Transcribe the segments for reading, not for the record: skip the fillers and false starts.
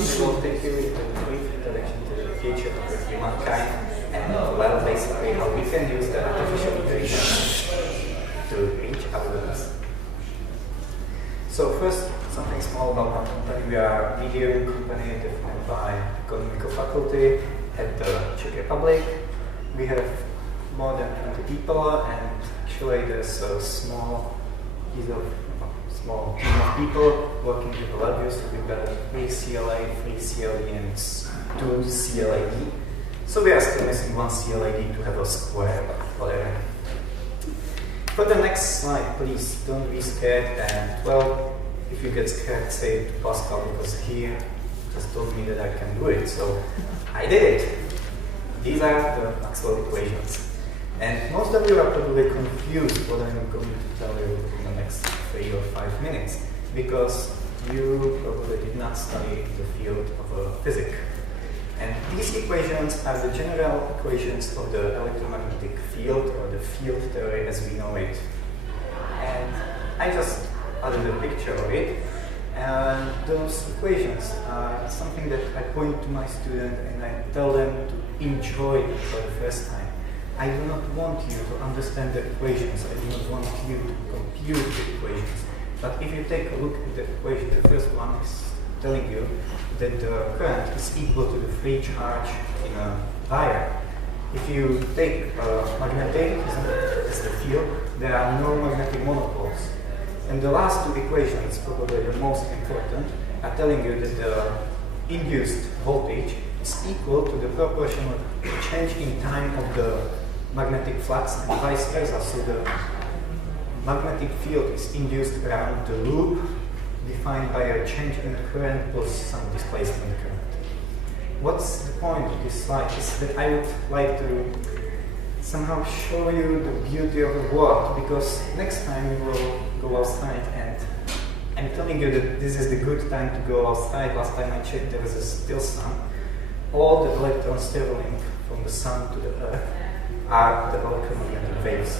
we will take you into a brief introduction to the future of humankind and, well, basically how we can use the artificial intelligence to reach our goals. So first, something small about our company. We are a media company defined by economical faculty at the Czech Republic. We have more than 20 people, and actually there's a small team of people working with LabVIEW. So we've got 3 CLA, 3 CLE, and 2 CLAD. So we are still missing 1 CLAD to have a square, but whatever. For the next slide, please don't be scared, and well, if you get scared, say it to Pascal, because he just told me that I can do it, so I did it. These are the Maxwell equations. And most of you are probably confused what I'm going to tell you in the next 3 or 5 minutes, because you probably did not study the field of physics. And these equations are the general equations of the electromagnetic field, or the field theory as we know it. And I just added a picture of it. And those equations are something that I point to my student and I tell them to enjoy it for the first time. I do not want you to understand the equations. I do not want you to compute the equations. But if you take a look at the equation, the first one is telling you that the current is equal to the free charge in a wire. If you take magnetism as the field, there are no magnetic monopoles. And the last 2 equations, probably the most important, are telling you that the induced voltage is equal to the proportional change in time of the magnetic flux and vice versa. So the magnetic field is induced around the loop defined by a change in current plus some displacement current. What's the point of this slide is that I would like to somehow show you the beauty of the world, because next time we will go outside, and I'm telling you that this is the good time to go outside. Last time I checked, there was a still sun. All the electrons traveling from the sun to the earth are the electromagnetic waves.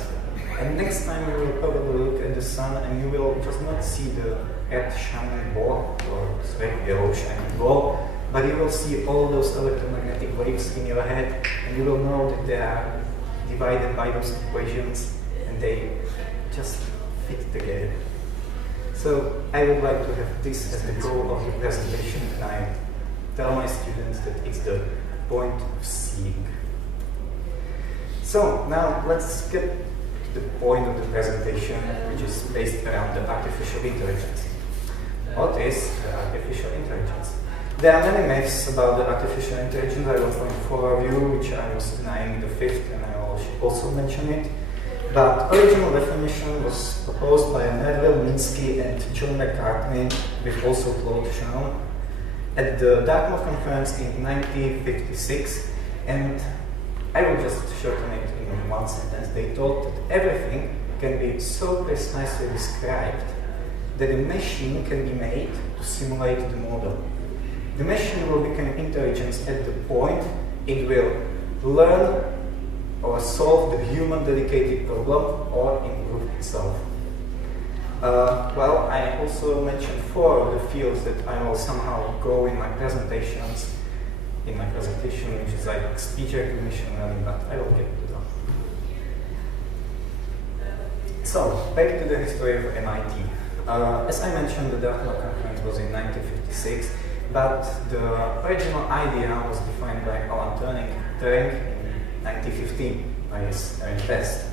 And next time you will probably look at the sun and you will just not see the red shining ball, or sorry, yellow shining ball, but you will see all those electromagnetic waves in your head, and you will know that they are divided by those equations and they just fit together. So I would like to have this as the goal of the presentation, and I tell my students that it's the point of seeing. So now let's get to the point of the presentation, which is based around the artificial intelligence. What is the artificial intelligence? There are many myths about the artificial intelligence. I will point 4 of you, which I was denying the 5th, and I will also mention it. But original definition was proposed by Nerval, Minsky, and John McCartney, with also Claude Shannon, at the Dartmouth conference in 1956. And I will just shorten it in 1 sentence. They thought that everything can be so precisely described that a machine can be made to simulate the model. The machine will become intelligent at the point it will learn or solve the human dedicated problem or improve itself. Well, I also mentioned 4 of the fields that I will somehow go in my presentations, which is like speech recognition learning, but I will get to that. So, back to the history of MIT. As I mentioned, the Dartmouth conference was in 1956, but the original idea was defined by Alan Turing in 1915 by his test.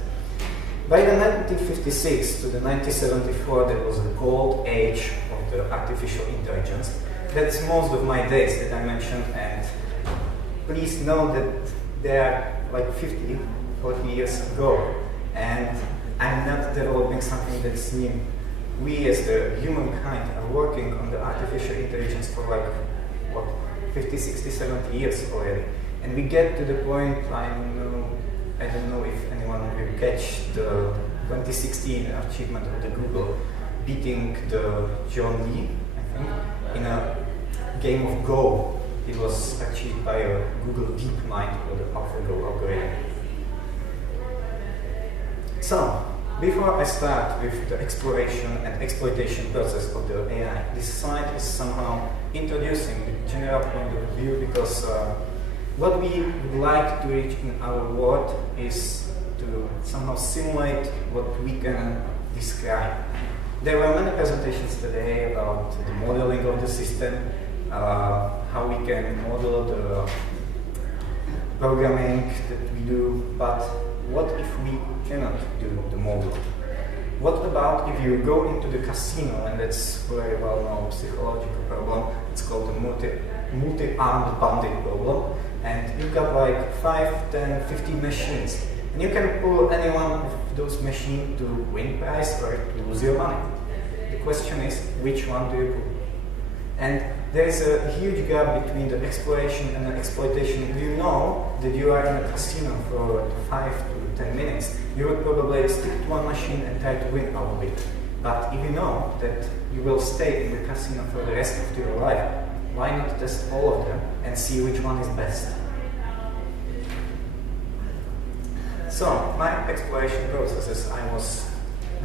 By the 1956 to the 1974, there was the gold age of the artificial intelligence. That's most of my days that I mentioned, and please know that they are like 50, 40 years ago, and I'm not developing something that's new. We as the humankind are working on the artificial intelligence for like, what, 50, 60, 70 years already. And we get to the point, I don't know if anyone will catch the 2016 achievement of the Google, beating the John Lee, I think, in a game of Go. It was achieved by a Google DeepMind or the AlphaGo algorithm. So, Before I start with the exploration and exploitation process of the AI, this slide is somehow introducing the general point of view, because what we would like to reach in our world is to somehow simulate what we can describe. There were many presentations today about the modeling of the system, how we can model the programming that we do, but what if we cannot do the model? What about if you go into the casino, and that's a very well-known psychological problem, it's called the multi-armed bandit problem, and you've got like 5, 10, 15 machines, and you can pull any one of those machines to win prize or to lose your money. The question is, which one do you pull? And there is a huge gap between the exploration and the exploitation. If you know that you are in a casino for 5 to 10 minutes, you would probably stick to one machine and try to win out of it. But if you know that you will stay in the casino for the rest of your life, why not test all of them and see which one is best? So, my exploration process, as I was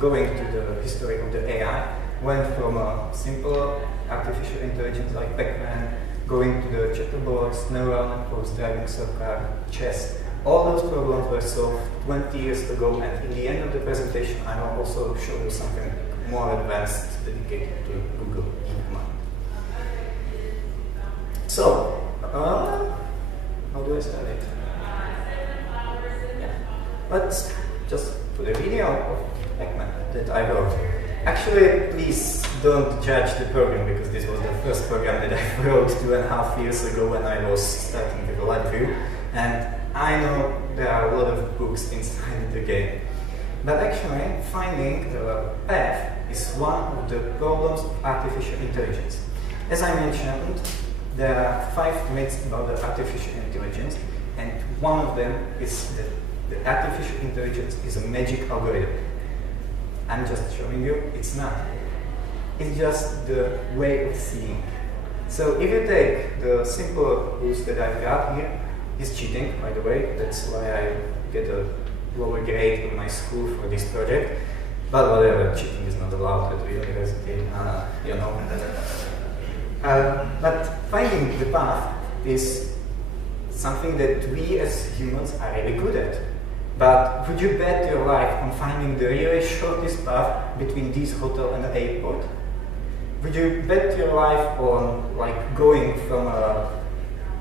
going to the history of the AI, went from a simple artificial intelligence like Pac-Man, going to the chatterbox, neural networks, driving soccer, chess. All those problems were solved 20 years ago, and in the end of the presentation I will also show you something more advanced dedicated to Google DeepMind. So, how do I start it? Yeah. Let's just put a video of Pac-Man that I wrote. Actually, please don't judge the program, because this was the first program that I wrote 2.5 years ago when I was starting with LabVIEW, and I know there are a lot of books inside the game. But actually, finding the path is one of the problems of artificial intelligence. As I mentioned, there are 5 myths about the artificial intelligence, and one of them is that the artificial intelligence is a magic algorithm. I'm just showing you, it's not. It's just the way of seeing. So if you take the simple rules that I've got here, it's cheating, by the way. That's why I get a lower grade in my school for this project. But whatever, cheating is not allowed at the university, you know. But finding the path is something that we as humans are really good at. But would you bet your life on finding the really shortest path between this hotel and the airport? Would you bet your life on like going from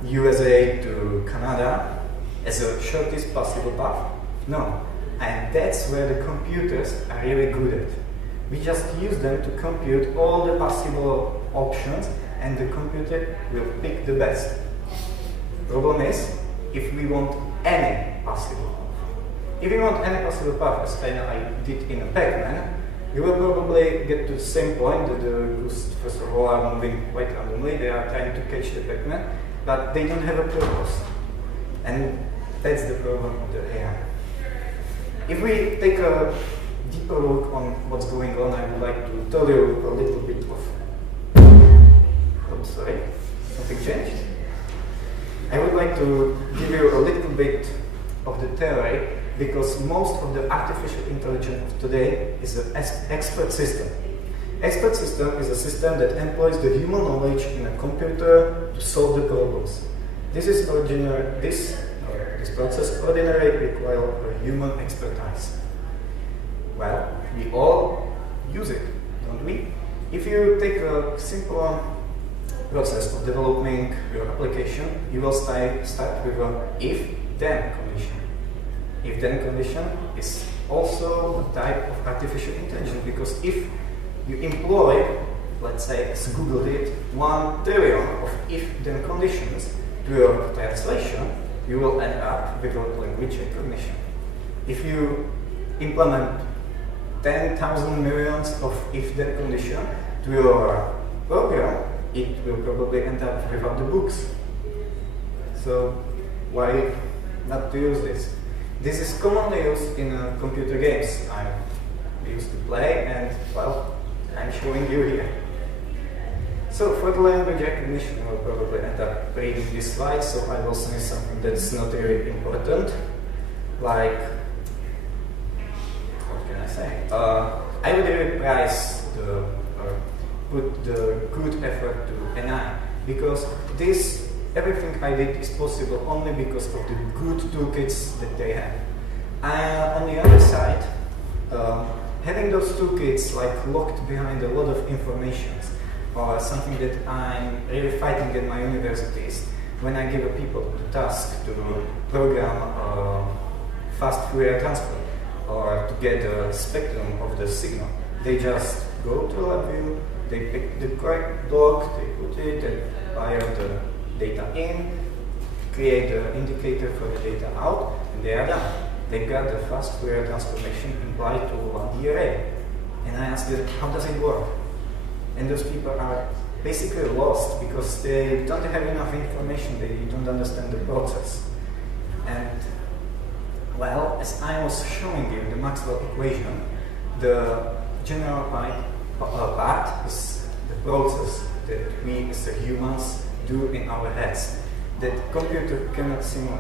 USA to Canada as a shortest possible path? No. And that's where the computers are really good at. We just use them to compute all the possible options, and the computer will pick the best. Problem is, if we want any possible path. If you want any possible path, as I did in a Pac-Man, you will probably get to the same point that the goose, first of all, are moving quite randomly. They are trying to catch the Pac-Man, but they don't have a purpose. And that's the problem of the AI. If we take a deeper look on what's going on, I would like to tell you a little bit of... Oh, sorry, something changed? I would like to give you a little bit of the theory, because most of the artificial intelligence of today is an expert system. Expert system is a system that employs the human knowledge in a computer to solve the problems. This process ordinarily requires a human expertise. Well, we all use it, don't we? If you take a simple process of developing your application, you will start with an if-then condition. If-then condition is also a type of artificial intelligence, because if you employ, let's say as Google did, 1 trillion of if-then conditions to your translation, you will end up with language recognition. If you implement 10,000 millions of if-then conditions to your program, it will probably end up without the books. So why not to use this? This is commonly used in computer games I used to play, and well, I'm showing you here. So for the language recognition, I will probably end up reading this slide, so I will say something that's not really important, like, what can I say? I would really prize put the good effort to NI, because everything I did is possible only because of the good toolkits that they have. On the other side, having those toolkits like locked behind a lot of information or something that I'm really fighting at my universities when I give people the task to program fast Fourier transform or to get the spectrum of the signal. They just go to LabVIEW, they pick the correct block, they put it and fire the data in, create the indicator for the data out, and they are done. They got the fast Fourier transformation implied to one array. And I asked them, how does it work? And those people are basically lost because they don't have enough information, they don't understand the process. And well, as I was showing you the Maxwell equation, the general part is the process that we as humans do in our heads that computer cannot simulate.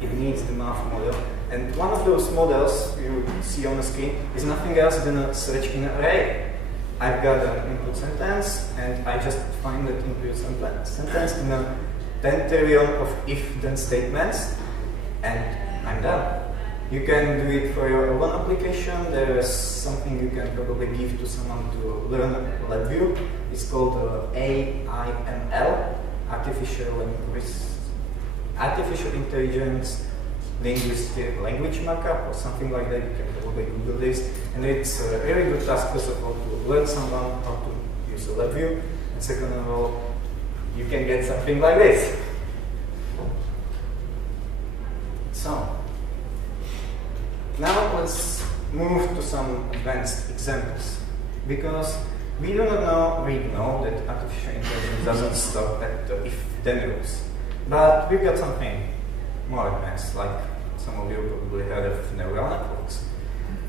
It needs the math model. And one of those models you see on the screen is nothing else than a search in an array. I've got an input sentence, and I just find that input sentence in a 10 trillion of if-then statements, and I'm done. You can do it for your own application. There is something you can probably give to someone to learn LabVIEW. It's called AIML, Artificial Intelligence Linguistic Language Markup, or something like that. You can probably Google this. And it's a really good task, first of all, to learn someone how to use a LabVIEW, and second of all, you can get something like this. So, now let's move to some advanced examples, because we do not really know that artificial intelligence doesn't stop at the if-then rules. But we've got something more advanced, like some of you probably heard of neural networks.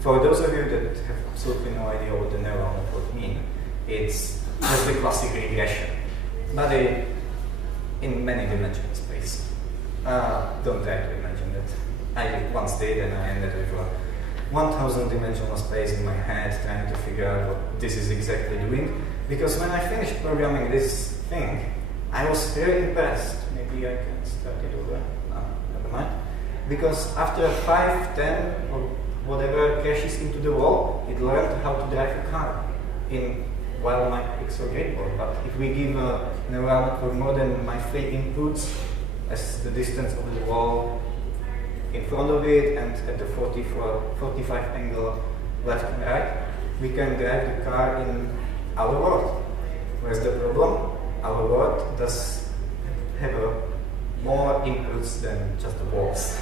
For those of you that have absolutely no idea what the neural network means, it's just the classic regression, but in many dimensional space. Don't try to imagine that. I once did, and I ended with a 1000 dimensional space in my head trying to figure out what this is exactly doing. Because when I finished programming this thing, I was very impressed. Maybe I can start it over. No, never mind. Because after 5, 10, or whatever crashes into the wall, it learned how to drive a car while my pixel gridboard. But if we give a neural network more than my 3 inputs as the distance of the wall in front of it and at the 45 angle left and right, we can drive the car in our world. Where's the problem? Our world does have more inputs than just the walls.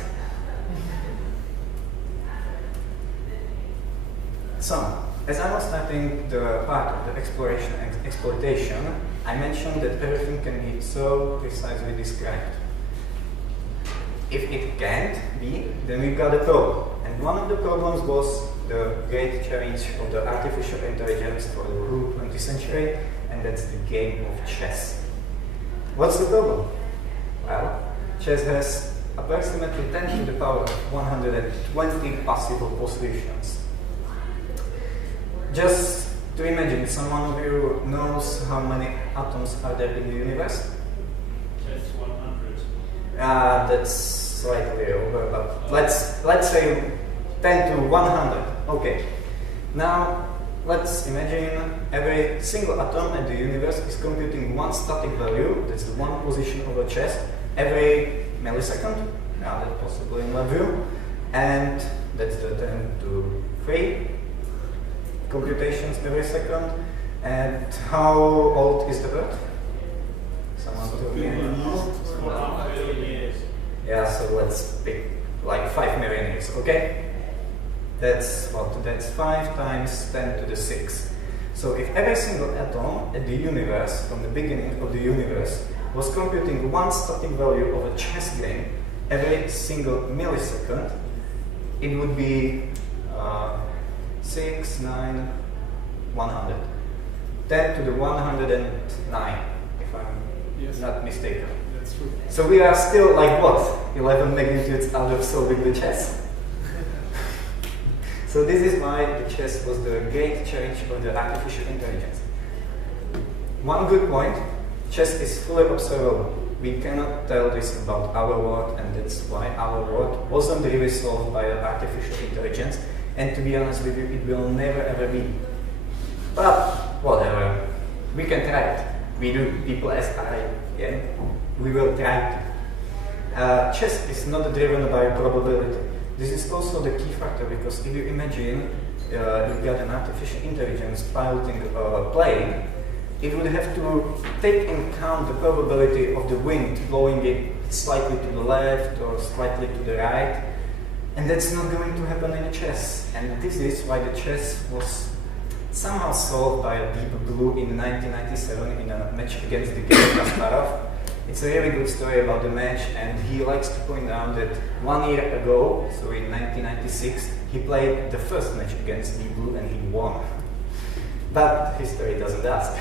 So, as I was starting the part of the exploration and exploitation, I mentioned that everything can be so precisely described. If it can't be, then we've got a problem. And one of the problems was the great challenge of the artificial intelligence for the whole 20th century, and that's the game of chess. What's the problem? Well, chess has approximately 10 to the power of 120 possible solutions. Just to imagine, someone of you knows how many atoms are there in the universe? That's 100. That's slightly over, but let's say 10 to 100. Okay. Now let's imagine every single atom in the universe is computing one static value, that's the one position of a chess, every millisecond. Now that's possible in LabVIEW, and that's the 10 to 3 computations every second. And how old is the Earth? Someone told me. 1.5 billion years. Yeah, so let's pick like 5 million years, okay? That's what? That's 5 times 10 to the 6. So if every single atom in the universe, from the beginning of the universe, was computing one static value of a chess game every single millisecond, it would be 6, 9, 100. 10 to the 109, if I'm not mistaken. That's true. So we are still like what? 11 magnitudes out of solving the chess? So this is why the chess was the great change of the artificial intelligence. One good point, chess is fully observable. We cannot tell this about our world, and that's why our world wasn't really solved by artificial intelligence, and to be honest with you, it will never ever be. But whatever, we can try it. We do, people as I am, we will try to. Chess is not driven by probability. This is also the key factor, because if you imagine you got an artificial intelligence piloting a plane, it would have to take into account the probability of the wind blowing it slightly to the left or slightly to the right, and that's not going to happen in a chess. And this is why the chess was somehow solved by a Deep Blue in 1997 in a match against the Garry Kasparov. It's a really good story about the match, and he likes to point out that 1 year ago, so in 1996, he played the first match against Deep Blue and he won. But history doesn't ask.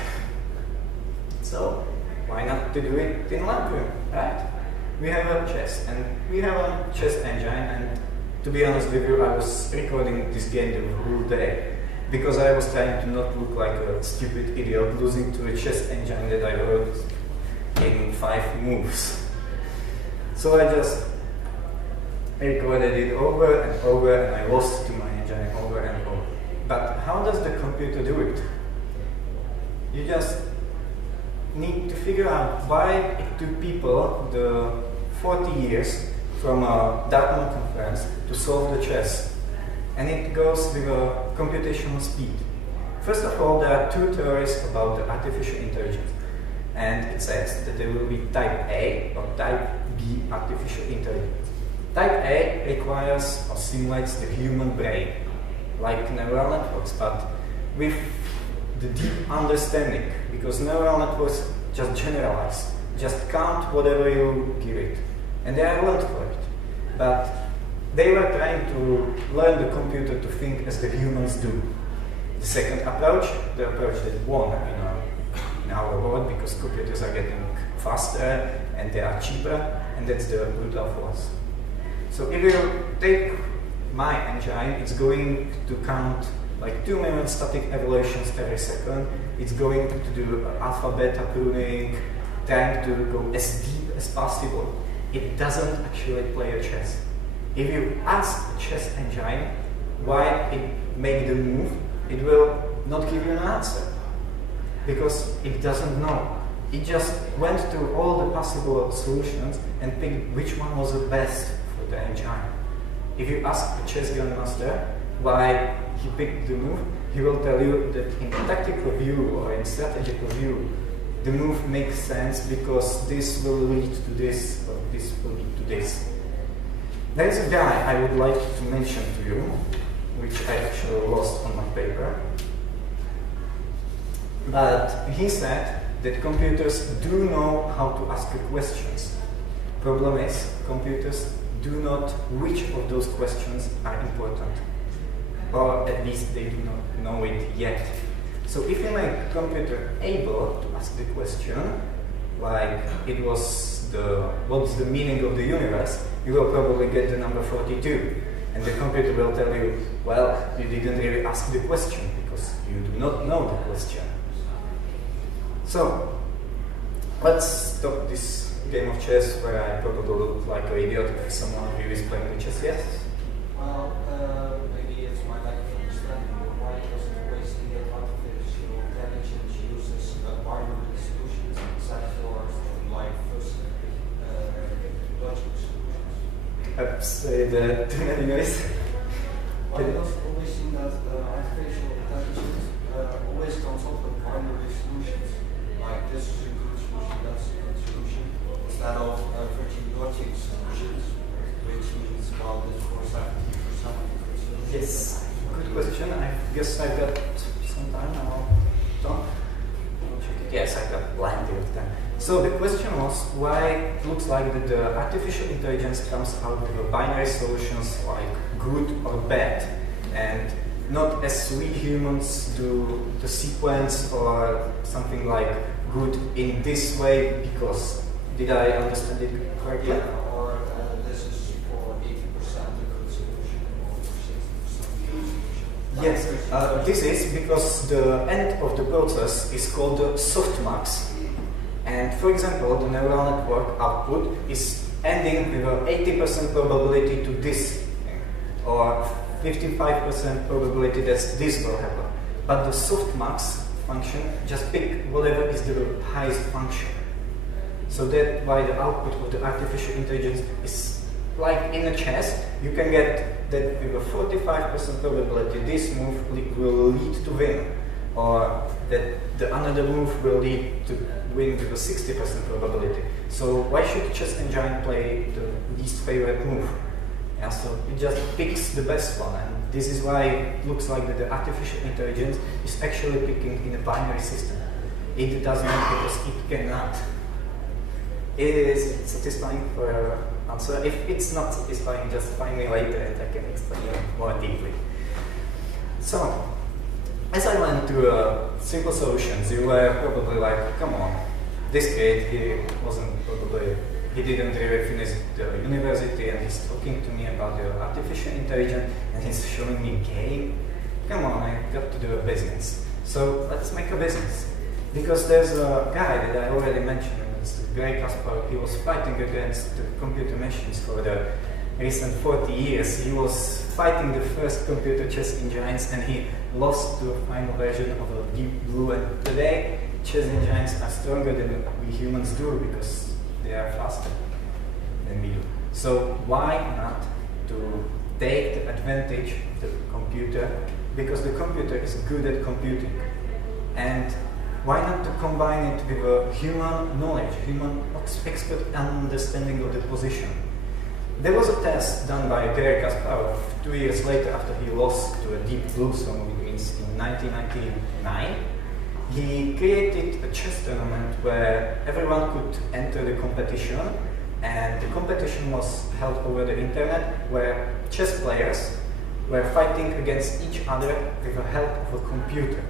So why not to do it in LabVIEW, right? We have a chess, and we have a chess engine, and to be honest with you, I was recording this game the whole day because I was trying to not look like a stupid idiot losing to a chess engine that I wrote in 5 moves. So I just recorded it over and over, and I lost to my engine over and over. But how does the computer do it? You just need to figure out why it took people the 40 years from a Dartmouth conference to solve the chess. And it goes with a computational speed. First of all, there are 2 theories about the artificial intelligence. And it says that there will be type A or type B artificial intelligence. Type A requires or simulates the human brain, like neural networks, but with the deep understanding, because neural networks just generalize, just count whatever you give it, and they are learned for it. But they were trying to learn the computer to think as the humans do. The second approach, the approach that won in our world, because computers are getting faster and they are cheaper, and that's the brutal force. So if you take my engine, it's going to count like 2 million static evaluations every second. It's going to do alpha-beta pruning, trying to go as deep as possible. It doesn't actually play a chess. If you ask a chess engine why it made the move, it will not give you an answer, because it doesn't know. It just went through all the possible solutions and picked which one was the best for the engine. If you ask a chess grandmaster why he picked the move, he will tell you that in tactical view or in strategical view, the move makes sense because this will lead to this or this will lead to this. There is a guy I would like to mention to you, which I actually lost on my paper. But he said that computers do know how to ask questions. Problem is, computers do not which of those questions are important. Or at least they do not know it yet. So if you make a computer able to ask the question, like it was what's the meaning of the universe, you will probably get the number 42. And the computer will tell you, well, you didn't really ask the question because you do not know the question. So let's stop this game of chess where I probably look like an idiot if someone who is playing the chess. Yes? Well, maybe it's my lack of understanding. Why does it always see that artificial intelligence uses binary solutions instead for like first logic solutions? I've said that too many ways. Why does it always seem that artificial intelligence always comes up with binary solutions? Like this is a good solution, that's a good solution, instead of virtual logic solutions, which means, well, this for 70% good solution. Yes, good question. I guess I've got some time now. Tom? Yes, I've got plenty of time. So the question was why it looks like that the artificial intelligence comes out with binary solutions like good or bad, and not as we humans do the sequence or something like good in this way because, did I understand it correctly? Yeah, or this is for 80% a good solution or for 60% Yes, this is because the end of the process is called the softmax. And for example, the neural network output is ending with an 80% probability to this thing, or 55% probability that this will happen. But the softmax function just pick whatever is the highest function. So that's why the output of the artificial intelligence is like in a chess. You can get that with a 45% probability this move will lead to win, or that the another move will lead to win with a 60% probability. So why should chess engine play the least favorite move? Yeah, so it just picks the best one, and this is why it looks like that the artificial intelligence is actually picking in a binary system. It does not because it cannot. Is it satisfying for your answer? If it's not satisfying, just find me later and I can explain it more deeply. So, as I went to simple solutions, you were probably like, come on, this kid, he didn't really finish the university and he's talking to me about the artificial intelligence and he's showing me game. Come on, I got to do a business. So let's make a business. Because there's a guy that I already mentioned, it's Gary Kasparov. He was fighting against the computer machines for the recent 40 years. He was fighting the first computer chess engines and he lost to a final version of a Deep Blue, and today chess engines are stronger than we humans do because they are faster than we do. So why not to take the advantage of the computer, because the computer is good at computing, and why not to combine it with a human knowledge, human expert understanding of the position. There was a test done by Gary Kasparov 2 years later after he lost to a Deep Blue, so it means in 1999. He created a chess tournament where everyone could enter the competition, and the competition was held over the internet where chess players were fighting against each other with the help of a computer.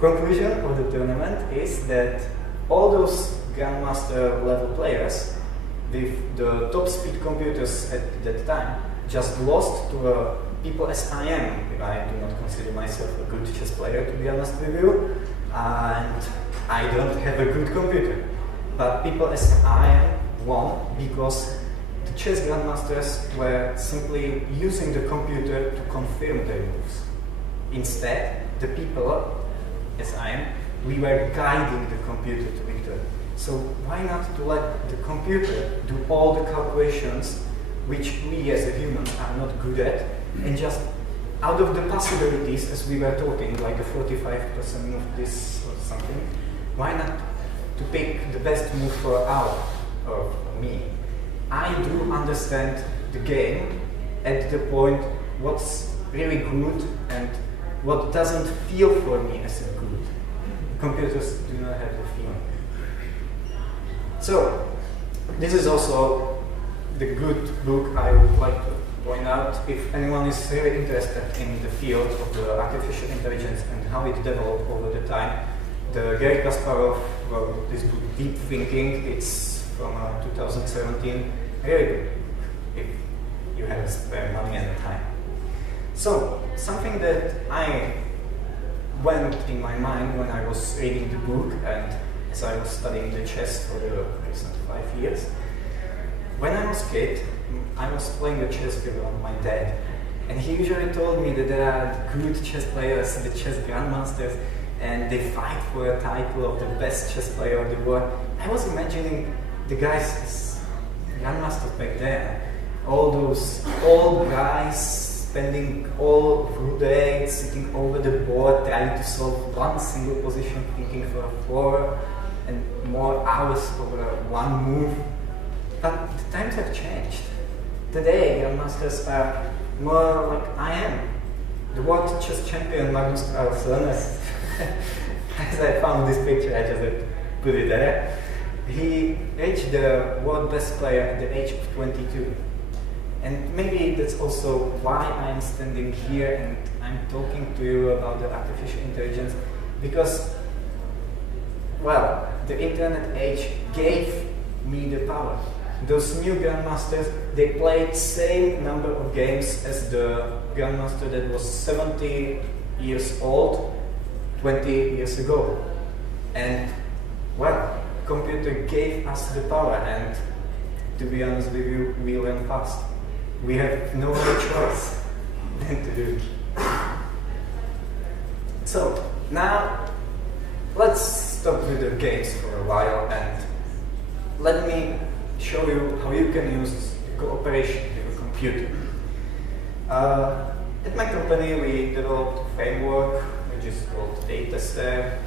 Conclusion of the tournament is that all those grandmaster level players with the top speed computers at that time just lost to people as I am. I do not consider myself a good chess player, to be honest with you, and I don't have a good computer. But people as I am won because the chess grandmasters were simply using the computer to confirm their moves. Instead, the people as I am, we were guiding the computer to victory. So why not to let the computer do all the calculations which we as a humans are not good at, and just out of the possibilities, as we were talking, like a 45% move this or something, why not to pick the best move for our, or for me? I do understand the game at the point what's really good and what doesn't feel for me as a good. Computers do not have the feeling. So, this is also the good book I would like to point out. If anyone is really interested in the field of the artificial intelligence and how it developed over the time, the Gary Kasparov wrote this book, Deep Thinking. It's from 2017. Really good, if you have spare money and time. So, something that I went in my mind when I was reading the book and as I was studying the chess for the recent 5 years. When I was a kid, I was playing the chess with my dad, and he usually told me that there are good chess players, the chess grandmasters, and they fight for a title of the best chess player of the world. I was imagining the guys as grandmasters back then, all those old guys spending all through the day sitting over the board trying to solve one single position, thinking for 4 and more hours over one move. But the times have changed. Today, grandmasters are more like I am. The world chess champion Magnus Carlsen, as I found this picture, I just put it there. He reached the world best player at the age of 22. And maybe that's also why I'm standing here and I'm talking to you about the artificial intelligence, because, well, the internet age gave me the power. those new grandmasters, they played same number of games as the grandmaster that was 70 years old 20 years ago. And well, computer gave us the power, and to be honest with you, we learn fast. We have no other choice than to do it. So now let's stop with the games for a while and let me show you how you can use cooperation with a computer. At my company we developed a framework which is called data,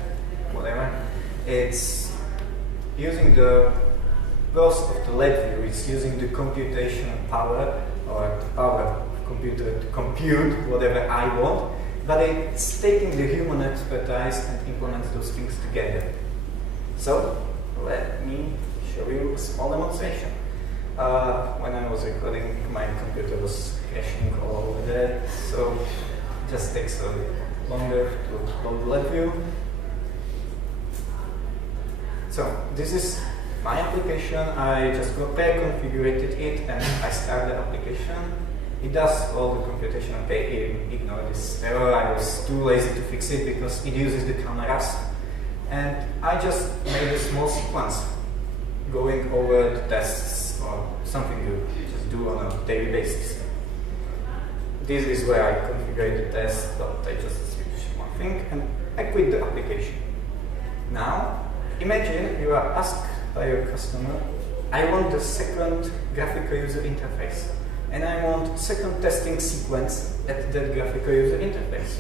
whatever. It's using the pros of the LabVIEW. It's using the computational power, or the power of computer to compute whatever I want, but it's taking the human expertise and implements those things together. So let me show you a small demonstration. When I was recording, my computer was crashing all over that, so it just takes a little longer to load LabVIEW. So this is my application. I just pre-configured it and I start the application. It does all the computation. Okay, ignore this error. I was too lazy to fix it because it uses the cameras. And I just made a small sequence going over the tests or something you just do on a daily basis. This is where I configured the test, but I just switched one thing and I quit the application. Now, imagine you are asked by your customer, I want the second graphical user interface, and I want second testing sequence at that graphical user interface.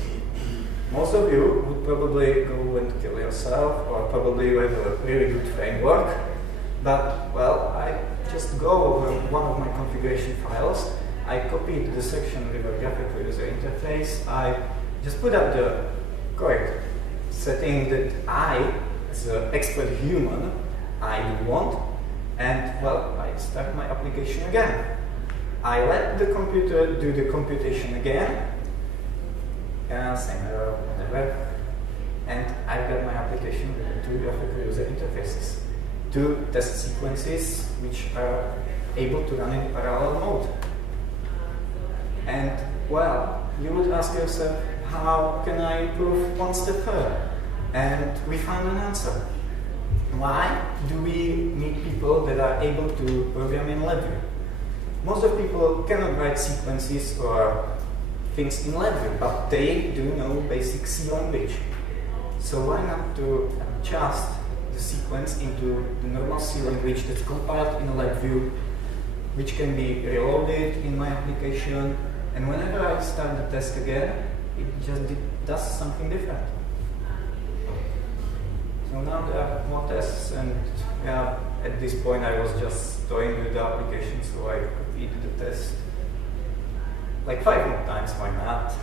Most of you would probably go and kill yourself, or probably you have a really good framework, but well, I just go over one of my configuration files, I copied the section with a graphical user interface, I just put up the correct setting that I, as an expert human, I want, and well, I start my application again. I let the computer do the computation again, same error, whatever, and I've got my application with two graphical user interfaces, two test sequences which are able to run in parallel mode. And well, you would ask yourself, how can I improve one step further? And we found an answer. Why do we need people that are able to program in LabVIEW? Most of people cannot write sequences or things in LabVIEW, but they do know basic C language. So why not to adjust the sequence into the normal C language that's compiled in LabVIEW, which can be reloaded in my application, and whenever I start the test again, it just does something different. So now there are more tests, and yeah, at this point I was just toying with the application, so I copied the test like 5 more times. Why not?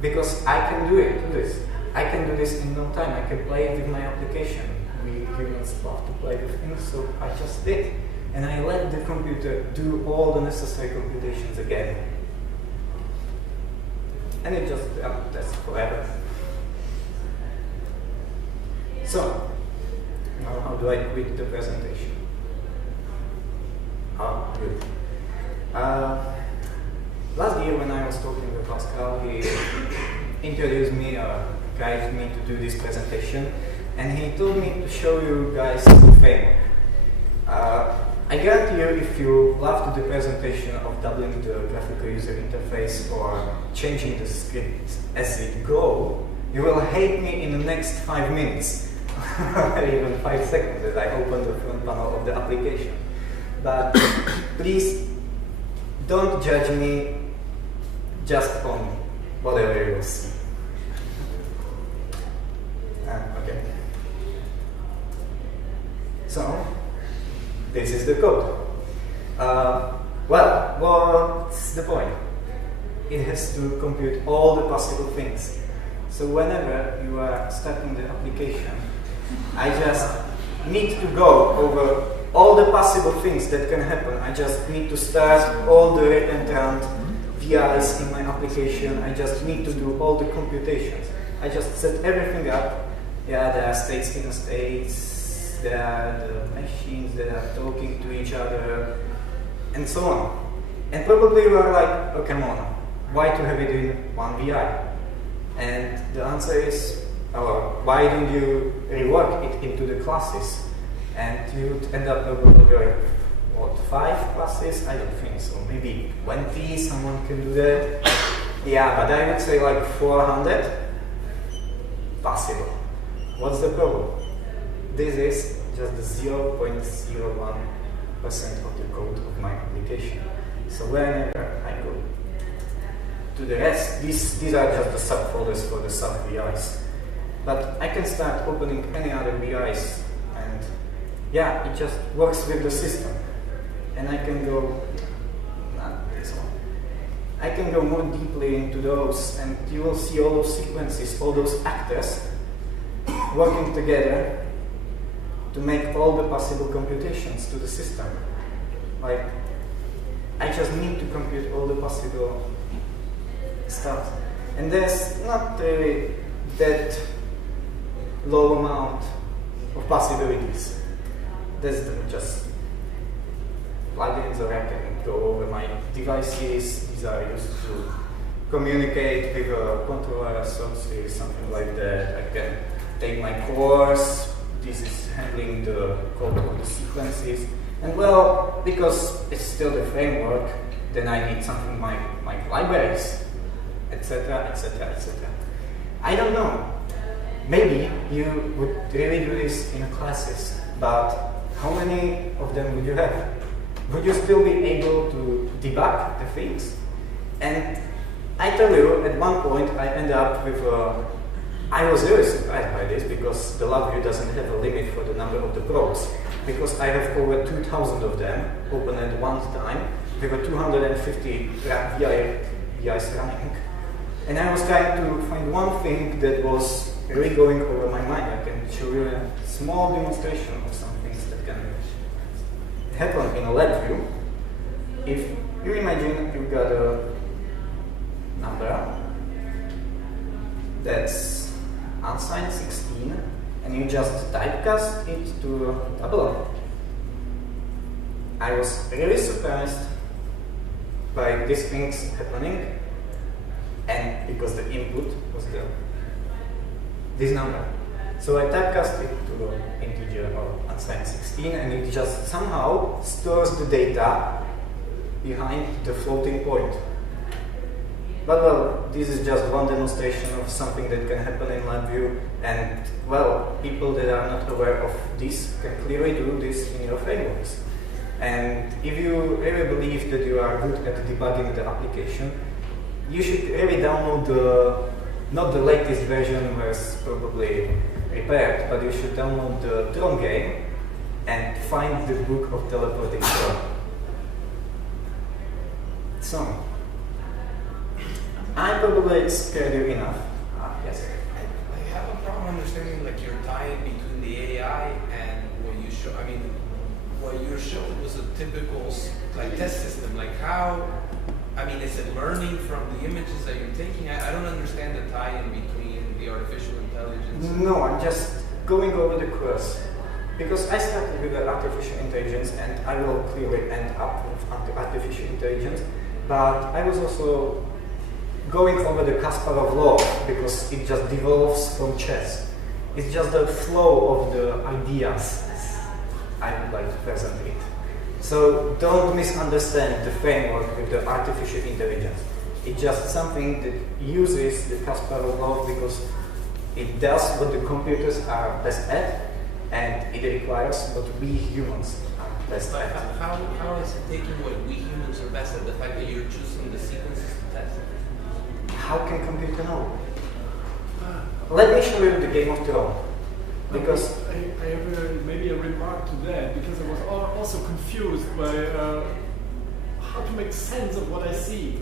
Because I can do this. I can do this in no time. I can play it with my application. We humans love to play with things, so I just did. And I let the computer do all the necessary computations again. And it just tests forever. So, now how do I quit the presentation? Oh, good. Last year when I was talking with Pascal, he introduced me or guided me to do this presentation, and he told me to show you guys the framework. I guarantee you, if you loved the presentation of doubling the graphical user interface or changing the script as it go, you will hate me in the next 5 minutes. Or even 5 seconds as I open the front panel of the application. But please don't judge me just on whatever you see. Okay. So, this is the code. Well, what's the point? It has to compute all the possible things. So whenever you are starting the application, I just need to go over all the possible things that can happen. I just need to start all the entrant VIs in my application. I just need to do all the computations. I just set everything up. Yeah, there are states, inner states, there, the machines that are talking to each other, and so on. And probably you are like, oh come on, why to have it in one VI? And the answer is, why don't you rework it into the classes? And you'd end up with, what, 5 classes? I don't think so. Maybe 20, someone can do that. Yeah, but I would say like 400, possible. What's the problem? This is just the 0.01% of the code of my application. So whenever I go to the rest, these are just the subfolders for the sub-VIs. But I can start opening any other VIs, and yeah, it just works with the system. And I can go, not this one. I can go more deeply into those, and you will see all those sequences, all those actors working together to make all the possible computations to the system. Like, I just need to compute all the possible stuff. And there's not really that low amount of possibilities. There's just plugins, or I can go over my devices. These are used to communicate with a controller sources, something like that. I can take my course. This is handling the code of the sequences. And well, because it's still the framework, then I need something like libraries, etc., etc., etc. I don't know. Maybe you would really do this in classes, but how many of them would you have? Would you still be able to debug the things? And I tell you, at one point I ended up with I was really surprised by this, because the LabVIEW doesn't have a limit for the number of the probes, because I have over 2,000 of them open at one time, with a 250 VIs running. And I was trying to find one thing that was really going over my mind. I can show you a small demonstration of some things that can happen in a LabVIEW. If you imagine you've got a number that's unsigned 16, and you just typecast it to double. I was really surprised by these things happening, and because the input was this number. So I typecast it to an integer or unsigned 16, and it just somehow stores the data behind the floating point. But well, this is just one demonstration of something that can happen in LabVIEW, and well, people that are not aware of this can clearly do this in your frameworks. And if you really believe that you are good at debugging the application, you should really download not the latest version where it's probably repaired, but you should download the Tron game and find the book of teleporting Tron. So, I probably scared you enough. Yes? I have a problem understanding like your tie between the AI and what you show. I mean, what you showed was a typical like test system. Like how, I mean, is it learning from the images that you're taking? I don't understand the tie-in between the artificial intelligence. No, I'm just going over the course. Because I started with the artificial intelligence, and I will clearly end up with artificial intelligence, but I was also going over the Kasparov law, because it just devolves from chess. It's just the flow of the ideas I would like to present it. So don't misunderstand the framework with the artificial intelligence. It's just something that uses the Kasparov law because it does what the computers are best at, and it requires what we humans are best at. How is it taking what we humans are best at? The fact that you're choosing the sequences to test? How can computer know? Let me show you the Game of Thrones. Because I have maybe a remark to that, because I was also confused by how to make sense of what I see.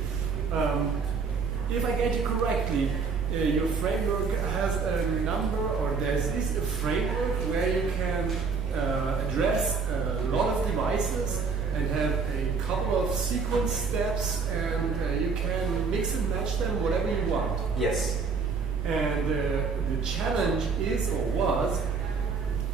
If I get you correctly, your framework has a number, or there's this a framework where you can address a lot of devices and have a couple of sequence steps, and you can mix and match them whatever you want. yes. And the challenge is, or was,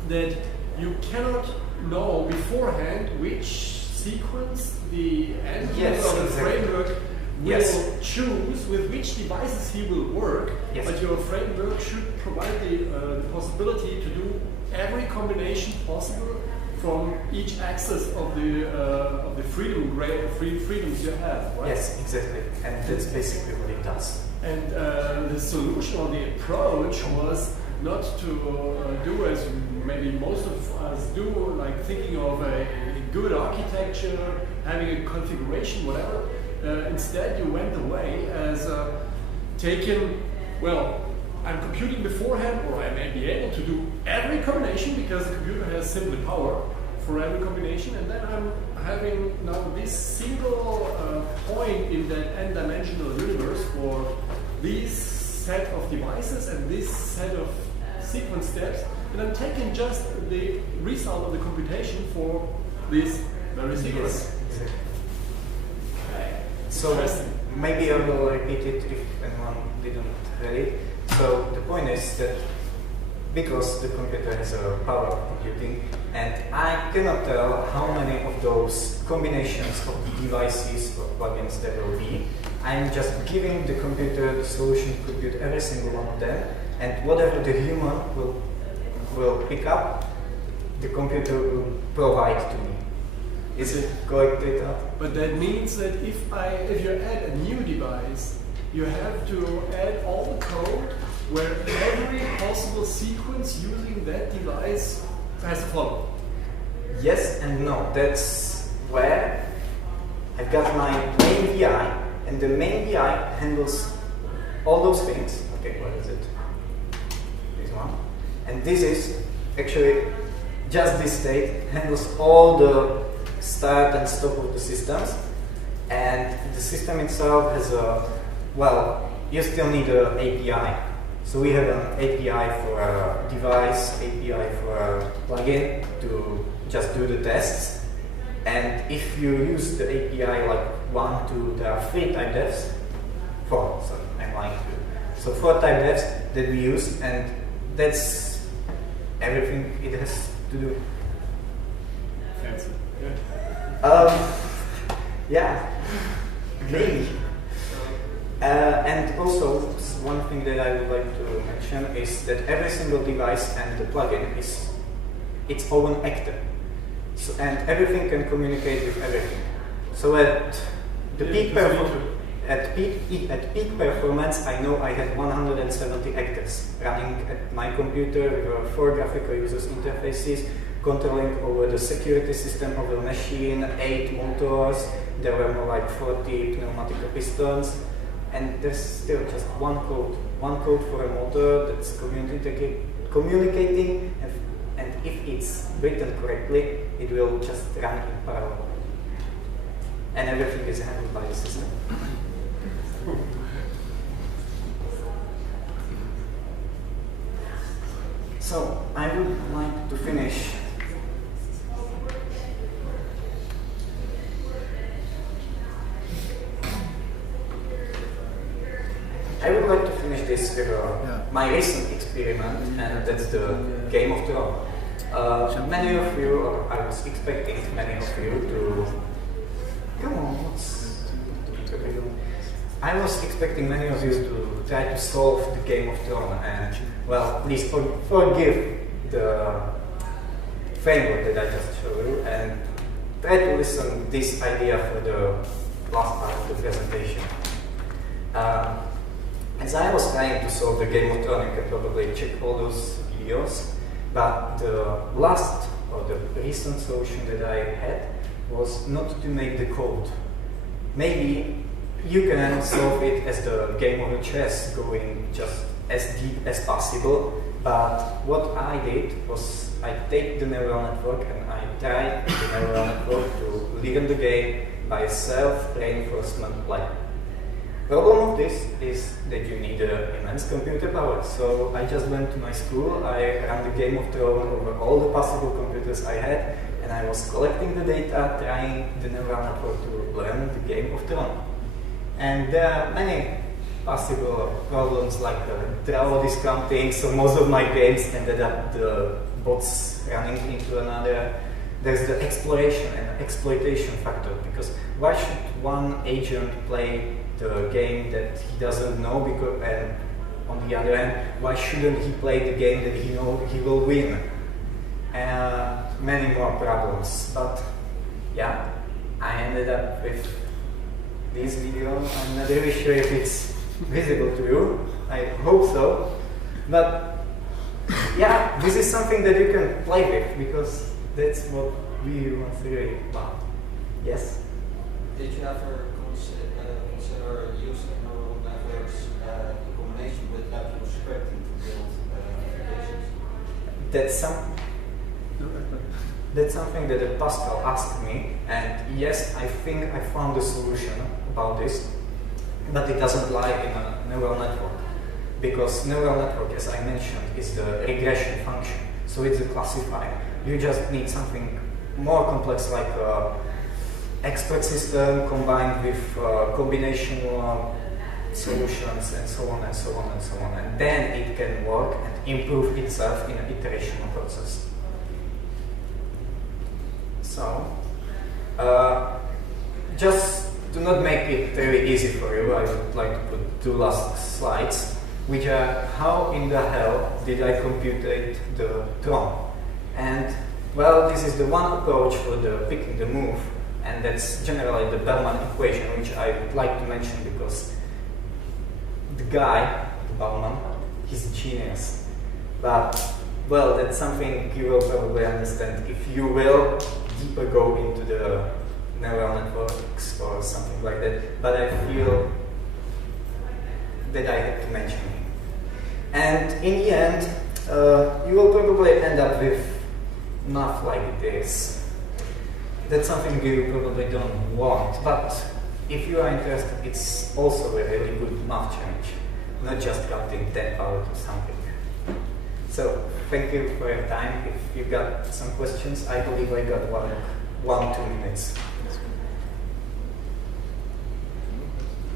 that you cannot know beforehand which sequence the end user Yes, of the exactly. framework will Yes. choose, with which devices he will work, Yes. but your framework should provide the possibility to do every combination possible from each axis of the freedoms you have, right? Yes, exactly. And that's basically what it does. And the solution or the approach was not to do as maybe most of us do, like thinking of a good architecture, having a configuration, whatever. Instead, you went the way as taking, well, I'm computing beforehand, or I may be able to do every combination because the computer has simply power for every combination, and then I'm having now this single point in that n-dimensional universe for this set of devices and this set of sequence steps, and I'm taking just the result of the computation for this very sequence. Yes, exactly. Okay. So maybe I will repeat it if anyone didn't read it. So the point is that because the computer has a power of computing, and I cannot tell how many of those combinations of devices or plugins there will be, I'm just giving the computer the solution to compute every single one of them, and whatever the human will pick up, the computer will provide to me. Is it correct data? But that means that if you add a new device, you have to add all the code where every possible sequence using that device has to follow. Yes and no. That's where I've got my main VI, and the main VI handles all those things. Okay, what is it? This one. And this is actually just this state, handles all the start and stop of the systems. And the system itself has a, well, you still need an API. So we have an API for a device, API for a plugin to just do the tests. And if you use the API like 1, 2, there are 3 type defs, 4, sorry, I'm lying to you. So 4 type defs that we use, and that's everything it has to do. Fancy. Yeah, maybe. And also, one thing that I would like to mention is that every single device and the plugin is its own actor. So, and everything can communicate with everything. So at the peak performance, I know I had 170 actors running at my computer with 4 graphical users interfaces, controlling over the security system of the machine, 8 motors, there were more like 40 pneumatic pistons, and there's still just one code for a motor that's communicating, and if it's written correctly, it will just run in parallel. And everything is handled by the system. So, I would like to finish this with my recent experiment, and that's the Game of Thrones. Many of you, or I was expecting many of you to come on, I was expecting many of you to try to solve the Game of Thrones, and well, please forgive the framework that I just showed you, and try to listen this idea for the last part of the presentation. As I was trying to solve the Game of Thrones, you can probably check all those videos, but the last or the recent solution that I had was not to make the code. Maybe you can solve it as the game of chess, going just as deep as possible, but what I did was I take the neural network and I tried the neural network to learn the game by self-reinforcement learning. Problem of this is that you need immense computer power. So I just went to my school, I ran the Game of Thrones over all the possible computers I had, and I was collecting the data, trying the neural network to learn the Game of Thrones. And there are many possible problems like draw discounting, so most of my games ended up the bots running into another. There's the exploration and exploitation factor, because why should one agent play the game that he doesn't know, because, and on the other hand, why shouldn't he play the game that he knows he will win? Many more problems, but yeah, I ended up with this video. I'm not really sure if it's visible to you. I hope so, but yeah, this is something that you can play with, because that's what we want to really about. Yes? Did you ever consider using neural networks in combination with LabVIEW scripting to build applications? That's something that Pascal asked me, and yes, I think I found a solution about this, but it doesn't lie in a neural network, because neural network, as I mentioned, is the regression function, so it's a classifier. You just need something more complex, like expert system combined with combinational solutions, and so on and so on and so on, and then it can work and improve itself in an iterational process. So, just to not make it very easy for you, I would like to put two last slides, which are how in the hell did I computate the Tron? And well, this is the one approach for the picking the move, and that's generally the Bellman equation, which I would like to mention because the guy, Bellman, he's a genius. But well, that's something you will probably understand if you will deeper go into the neural networks or something like that. But I feel that I have to mention it. And in the end, you will probably end up with math like this. That's something you probably don't want, but if you are interested, it's also a really good math challenge, not just counting 10 power to something. So, thank you for your time. If you got some questions, I believe I got 2 minutes.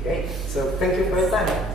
Okay, so thank you for your time.